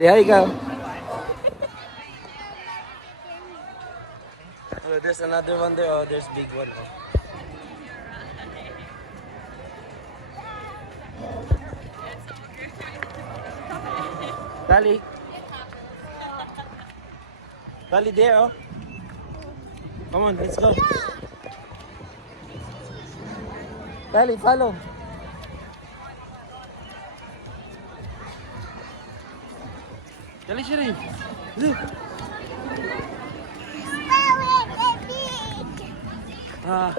There you go. Oh, there's another one there. Oh, there's big one. Oh. Dali. Dali there, oh. Come on, let's go. Dali, follow. Dali, Shirin. Look. Ah.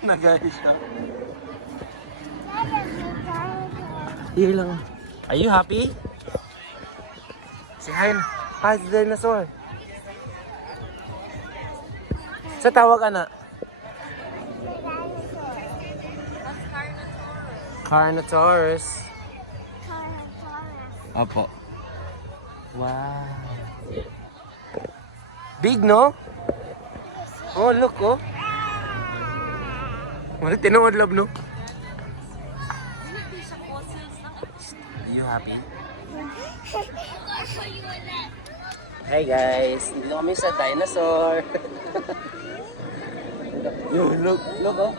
Nagaya siya. Here lang. Are you happy? Say hi. Hi, the dinosaur. Sa tawag ka na? Carnotaurus. Opo. Wow. Big, no? Oh, look, oh. Wala, tinawad love, no? You happy? Hey guys, dito kami sa dinosaur. Yo, look, oh.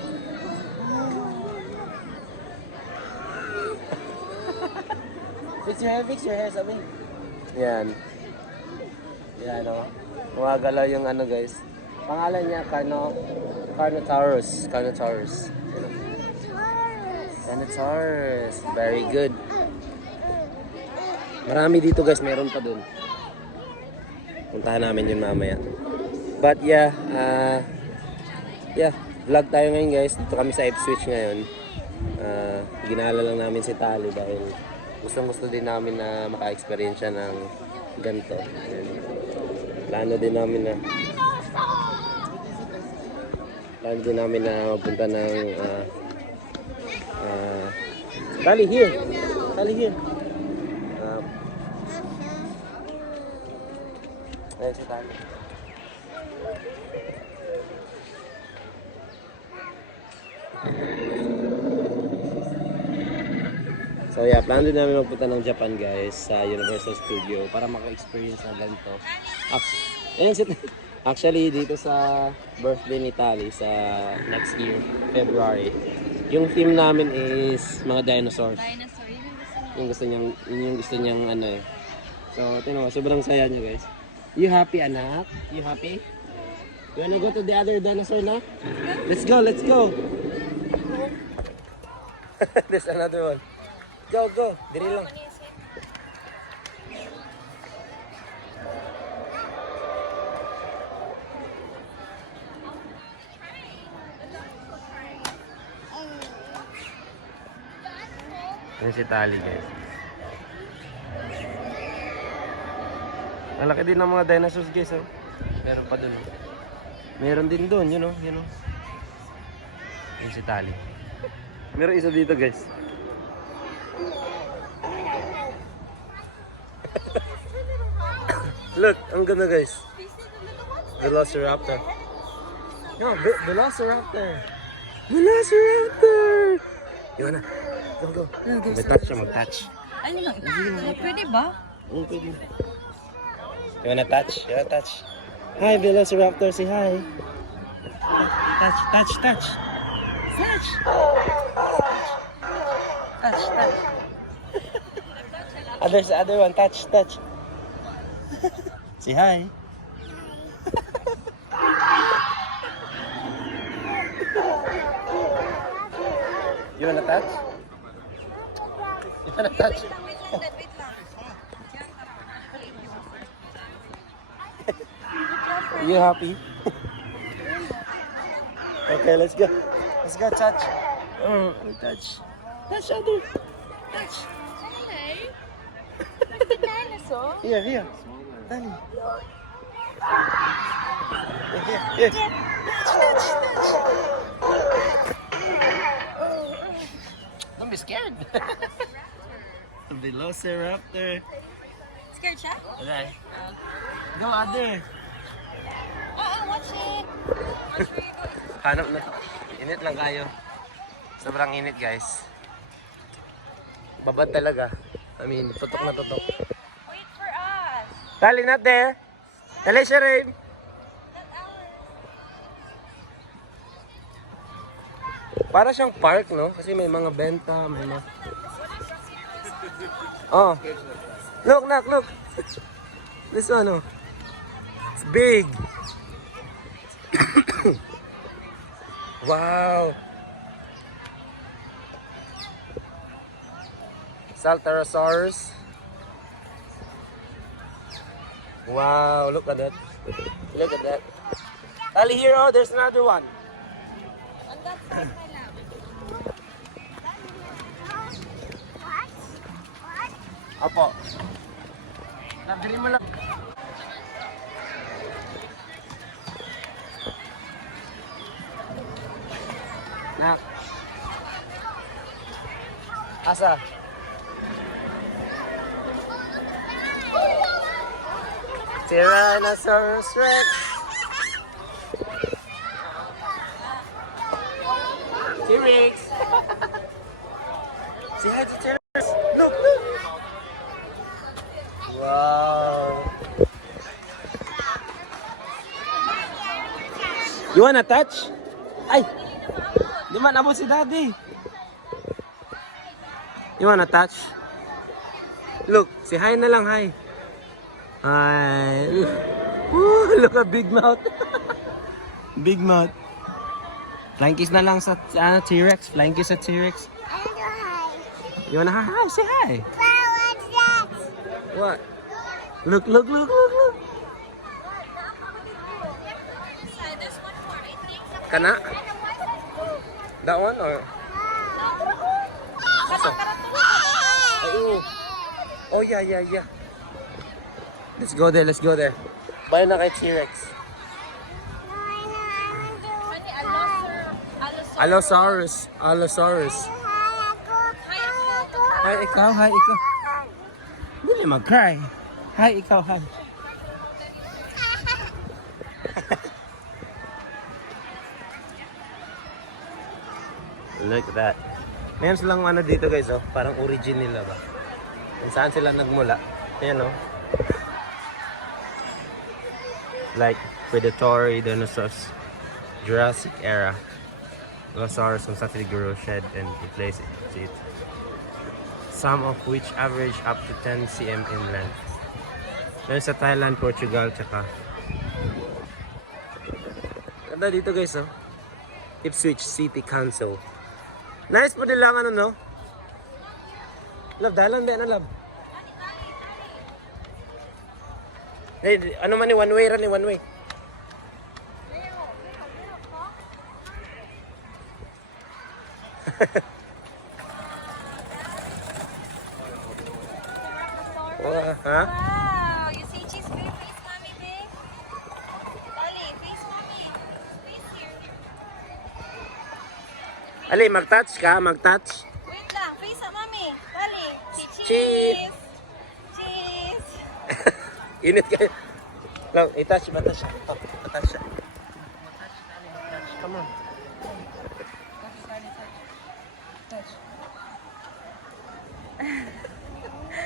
Fix your hair, sabi. Yan. Yan, oh. Gumagalaw yung ano, guys. Pangalan niya, Carnotaurus. Carnotaurus. Carnotaurus. Very good. Marami dito, guys. Meron pa dun. Puntahan namin yun mamaya. But yeah, vlog tayo ngayon, guys. Dito kami sa Ipswich ngayon. Ginala lang namin si Tali dahil gustong-gusto din namin na maka-experience ng ganito. Plano din namin na magpunta ng Tali here. Ayun si Tali. So yeah, plano din namin magpunta ng Japan, guys, sa Universal Studio para maka-experience ng ganito. Actually, dito sa birthday ni Tali sa next year, February, yung theme namin is mga dinosaurs. Yung gusto niyang ano eh. So, tingnan mo, sobrang saya niya, guys. You happy, anak? You happy? You wanna go to the other dinosaur now? Let's go. There's another one. Go. Diri lang. Yan si Tali, guys. Malaki din ng mga dinosaurs, guys, oh. Meron pa dun. Meron din dun, yun, oh. Yan si Tali. Meron isa dito, guys. Look, ang ganda, guys. Velociraptor. No, Velociraptor. You wanna? Go. May touch siya, mag-touch. Ayun lang. Pwede ba? Oo, pwede. You wanna touch? Hi, Velociraptor, say hi. Touch. Touch. There's the other one, touch. Say hi. You wanna touch? Wait lang. You happy? Okay, let's go. Touch. Touch. Touch, other. Touch. The dinosaur? Here. Dali. Here. Touch. Don't be scared. Velociraptor. Scared siya? Okay. Go, other. Watch it. Hanap na. Init lang kayo. Sobrang init guys. Babad talaga. I mean, tutok na tutok. Wait for us. Tali, not there. Tali, Sharif. Para siyang park, no? Kasi may mga benta, may mga... Oh. Look, Nak, look. This one, oh. It's big. Wow. Saltarosaurus. Wow, look at that. Look at that. Ali, here, oh, there's another one. On that side, my love. Apo. Nabili mo lang. Nak. Asa? Tyrannosaurus Rex. T-Rex. Say hi to T-Rex. Look, look. Wow. You wanna touch? Ay! Di man abot si Daddy. You wanna touch? Look, say hi na lang, hi. Hi. Woo, look at big mouth. Big mouth. Flying kiss na lang sa T-Rex. Flying kiss sa T-Rex. You wanna hi? Hi, say hi. What? Look, look, look, look, look. There's one more, I think. Kana? That one or? Ay, oh, yeah, yeah, yeah. Let's go there, let's go there. Bayo na kay T-Rex. Allosaurus. Allosaurus. Hi, ikaw, hi, ikaw. Dili mag-cry. Hi, ikaw, hi. Look at that. Mayroon silang ano dito guys, oh. Parang origin nila ba? Kung saan sila nagmula. Ayan, oh. Like predatory dinosaurs. Jurassic era. Allosaurus constantly grew, shed, and replaced it. Some of which average up to 10 cm in length. Meron sa Thailand, Portugal, tsaka. Ganda dito guys, oh. Ipswich City Council. Nice po nila ang ano, no? Love, dalan ba na, love? Hey, ano man ni one way, ran ni one way. Oh, ha? Wow, you see cheese for your face, mommy, babe? Dolly, face, mommy. Face here. Ali, mag-touch ka, mag-touch. Wait lang, face sa mommy. Dolly, see Cheese. cheese. Cheese. Init kayo. Lang, i-touch ba? Touch siya. Oh, touch siya. Come on.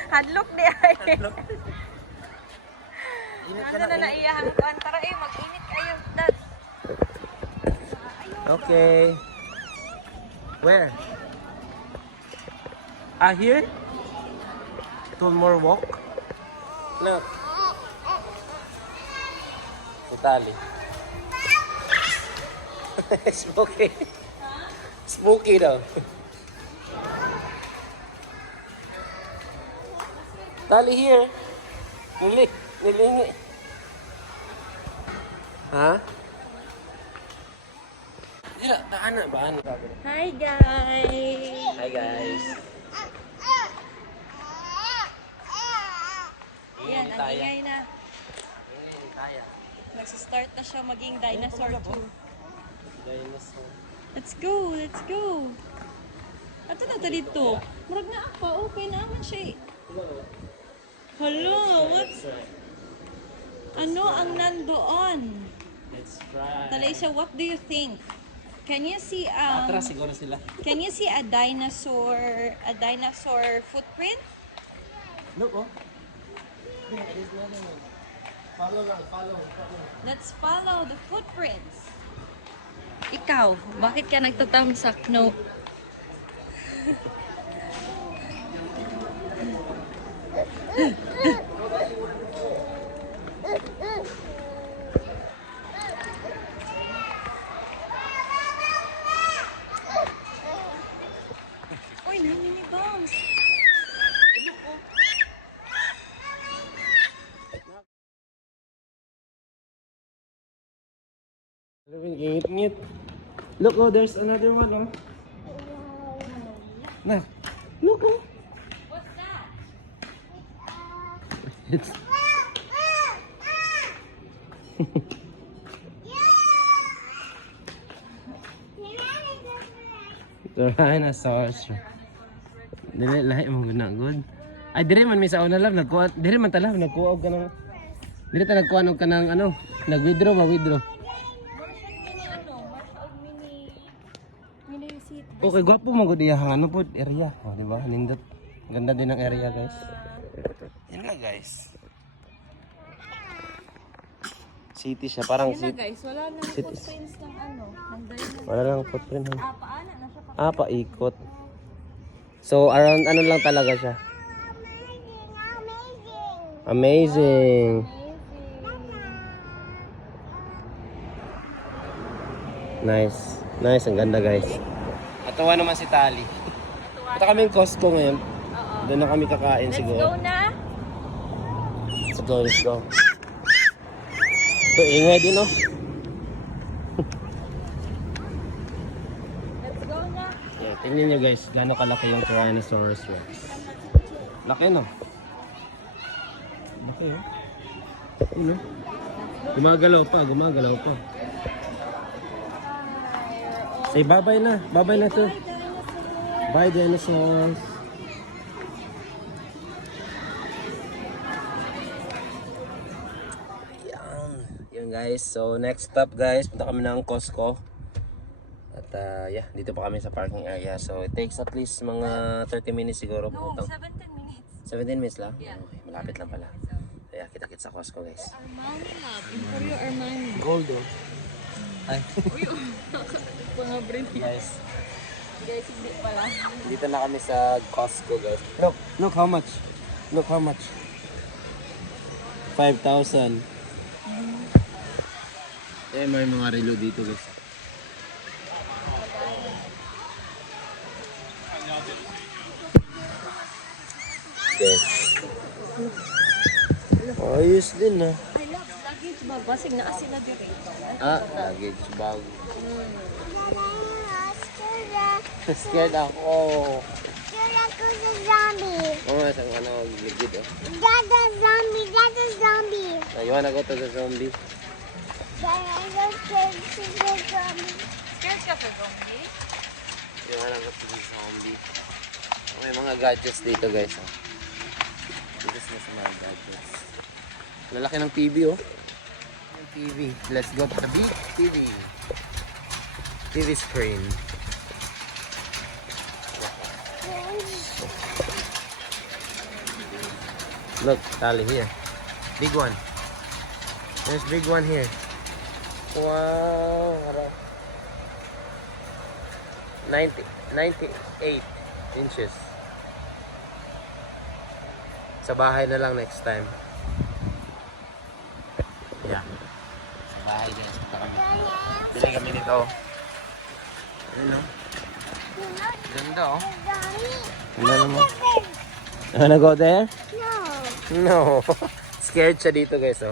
Hadlock di ay. Init ka Ano na na. naiyahang kuan? Tara mag-init kayo, dad. Okay. Where? Ah, here? Two more walk? Look. Itali. Smoky. Smoky daw. Tali here. Nilingi. Ha? Dila, daan na. Hi guys. Hi guys. Yan, ang ingay na. Nagsistart na siya maging dinosaur too. Dinosaur. Let's go, let's go. Ato na ta dito. Murag na ako, okay naman siya. Hello, what's... Ano ang nandoon? Let's try. Talaysia, what do you think? Can you see Atras siguro sila. can you see a dinosaur footprint? Look, oh. There's another one. Follow lang, follow. Let's follow the footprints. Ikaw, bakit ka nagtatamsak? No. Uy, mini bombs. Ngit-ngit. Look, oh, there's another one, oh. Nah. Look, oh. What's that? It's the dinosaurs. Dili lahi mo guna good. Ay dire man may sa una lang nagkuha. Dire man tala nagkuha og kanang. Dire ta nagkuha og kanang ano, nag-withdraw ba withdraw. Mini receipt. Okay, gwapo man gud iya ano pod area. Oh, di ba? Nindot. Ganda din ang area, guys. Yan na, guys. City siya, parang Yan na city. guys, wala nang City. footprints ng ano, ng dinosaur. Wala lang footprint. Ha? Paana na siya pa. Paikot. So, around ano lang talaga siya. Amazing. Nice. Nice, ang ganda, guys. Natuwa naman si Tali. Punta kaming Costco ngayon. Doon na kami kakain Let's siguro. go na. Let's go, let's go. Ito, ingay din, oh. Let's go na. Yeah, tingnan nyo guys, gaano kalaki yung Tyrannosaurus Rex. Laki, no? Laki, oh. Ano? Gumagalaw pa, gumagalaw pa. Say bye-bye na. Bye-bye na to. Bye, dinosaurs. Yan guys, so next stop guys, punta kami ng Costco. At yeah, dito pa kami sa parking area. So it takes at least mga 30 minutes siguro. No, Pumunta. 17 minutes. 17 minutes lang? Yeah. Okay, malapit lang pala. So yeah, kita-kits sa Costco guys. Armani love. Imperio Armani. Gold oh. Ay. Mga brand. Guys, Guys, hindi pala. dito na kami sa Costco guys. Look how much. Look how much. 5,000. Eh, may mga relo dito guys. Yes. Ayos din ah. I love luggage bag. Basig na sila dito. Luggage bag. Scared ako. Oh, isang ano, ligid oh. You wanna go to the zombie? Scared ka sa zombie? You wanna go to the zombie? May mga gadgets dito guys oh. Dito sila sa mga gadgets. Lalaki ng TV oh. Yung TV. Let's go to the big TV. TV screen. Look, Tali here. Big one. There's big one here. Wow. 98 inches. Sa bahay na lang next time. Yeah. Sa bahay guys. Punta kami. Bili kami nito. Ayun o. Ganda oh. Ganda naman. Wanna go there? No. Scared siya dito guys oh.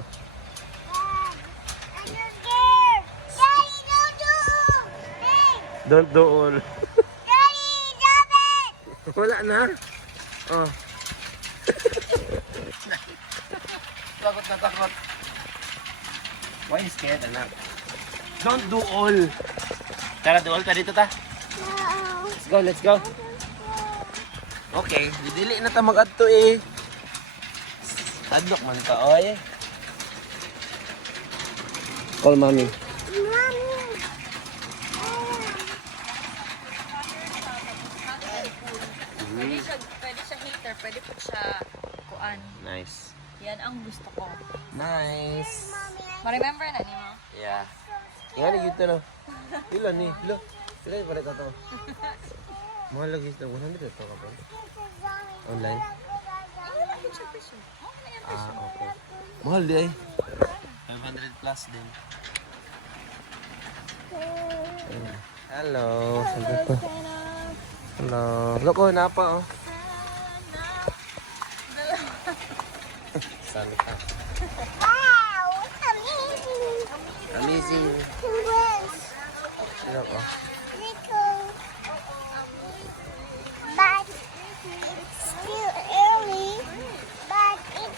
Don't do all. Wala na. Oh. Takot na takot. Why you scared anak? Don't do all. Tara do all ta dito ta. Let's go, let's go. Okay, dili na ta mag-adto eh. Tadlok man ta oy. Call mommy. Pwede siya heater, pwede po siya kuan. Nice. Yan ang gusto ko. Nice. Ma-remember na niyo? Yeah. Nga na yun na. Ilan ni? Ilo. Sila yung palit na to. Mahal lagi ito. 100 ito ka pa. Online? Ah, okay. Mahal di ay. 500 plus din. Hello. Sandali pa. Hello. Look oh, napa oh. Sali ka. Wow, amazing. Amazing. Penguins. Look oh. Little. But it's still early. But it's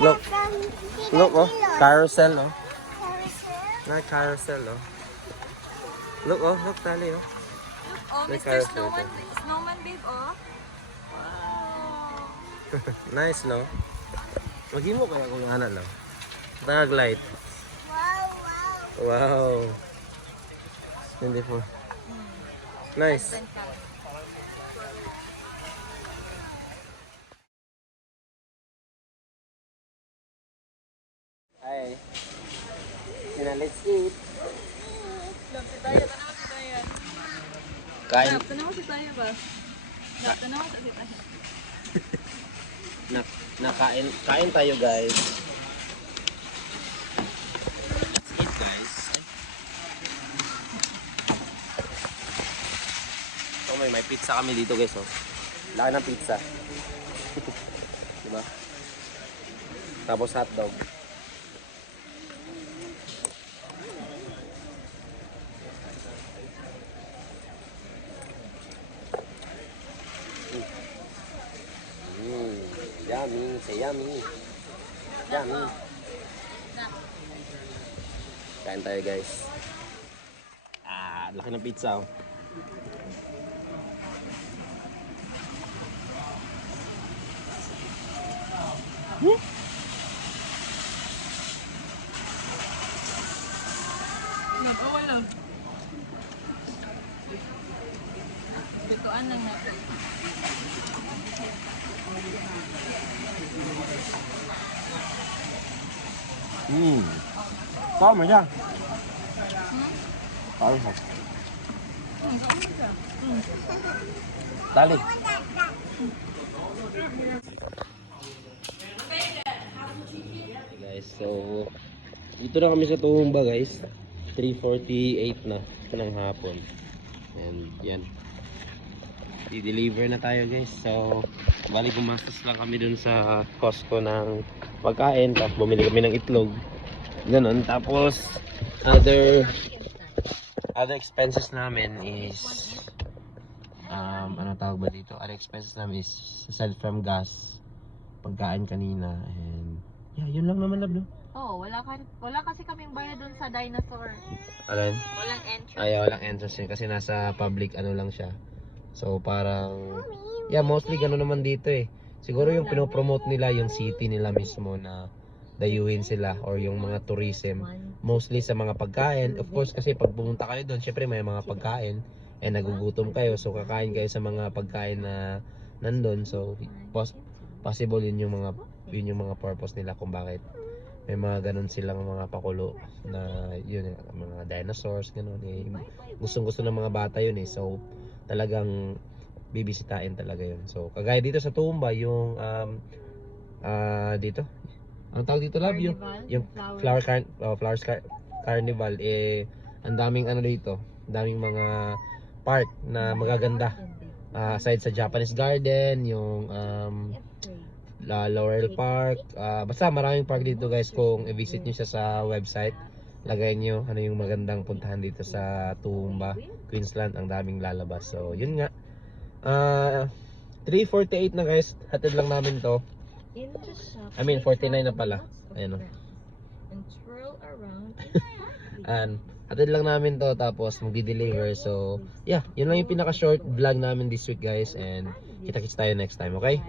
Look. Look oh. Carousel oh. carousel. Na carousel oh. Look oh. Look tali oh. Oh, May Mr. carousel Snowman babe, oh. Wow. Nice no? Maghimo kaya kung ana lang. Tag light. Wow, wow. Wow. Hindi po. Nice. Then come. Hi. Let's eat. Si Tayo, tanaw si Tayo. Kain. Tanaw si Tayo ba? Tanaw si Tayo. Kain tayo guys. Let's eat guys. Oh may pizza kami dito guys oh. Laki ng pizza. Diba? Tapos hotdog. Yummy, say yummy. Yummy. Kain tayo guys. Ah, laki ng pizza oh. Okay lang. Bituan lang natin. Tama siya. Tama siya. Dali. Guys, so dito na kami sa Tumba guys. 3:48 na ng hapon. And yan. I-deliver na tayo guys. So bali gumastos lang kami dun sa Costco ng pagkain. Tapos bumili kami ng itlog. Ganon. Tapos other expenses namin is ano tawag ba dito? Other expenses namin is aside from gas, pagkain kanina, and yeah, yun lang naman lab no? Oh, wala kasi kaming bayad dun sa dinosaur. Alin? Walang entrance. Ay, walang entrance yun kasi nasa public ano lang siya. So parang yeah, mostly gano'n naman dito eh. Siguro yung pinopromote nila yung city nila mismo na dayuhin sila or yung mga tourism mostly sa mga pagkain. Of course kasi pag pumunta kayo doon, syempre may mga pagkain and nagugutom kayo, so kakain kayo sa mga pagkain na nandun. So possible yun yung mga purpose nila kung bakit may mga ganun silang mga pakulo na yun mga dinosaurs ganun eh. Gustong-gusto ng mga bata yun eh. So talagang bibisitahin talaga yun. So kagaya dito sa Tumba yung dito ang tawag dito love yung flowers carnival eh ang daming ano dito, daming mga park na magaganda. Aside sa Japanese Garden, yung Laurel Park, basta maraming park dito guys. Kung i-visit nyo siya sa website, lagay nyo ano yung magandang puntahan dito sa Tumba, Queensland. Ang daming lalabas. So yun nga, 3:48 na guys, hatid lang namin to. I mean 49 na pala. Ayun o. And twirl around. And hatid lang namin to tapos magdi-deliver. So yeah, yun lang yung pinaka short vlog namin this week guys, and kita-kits tayo next time, okay?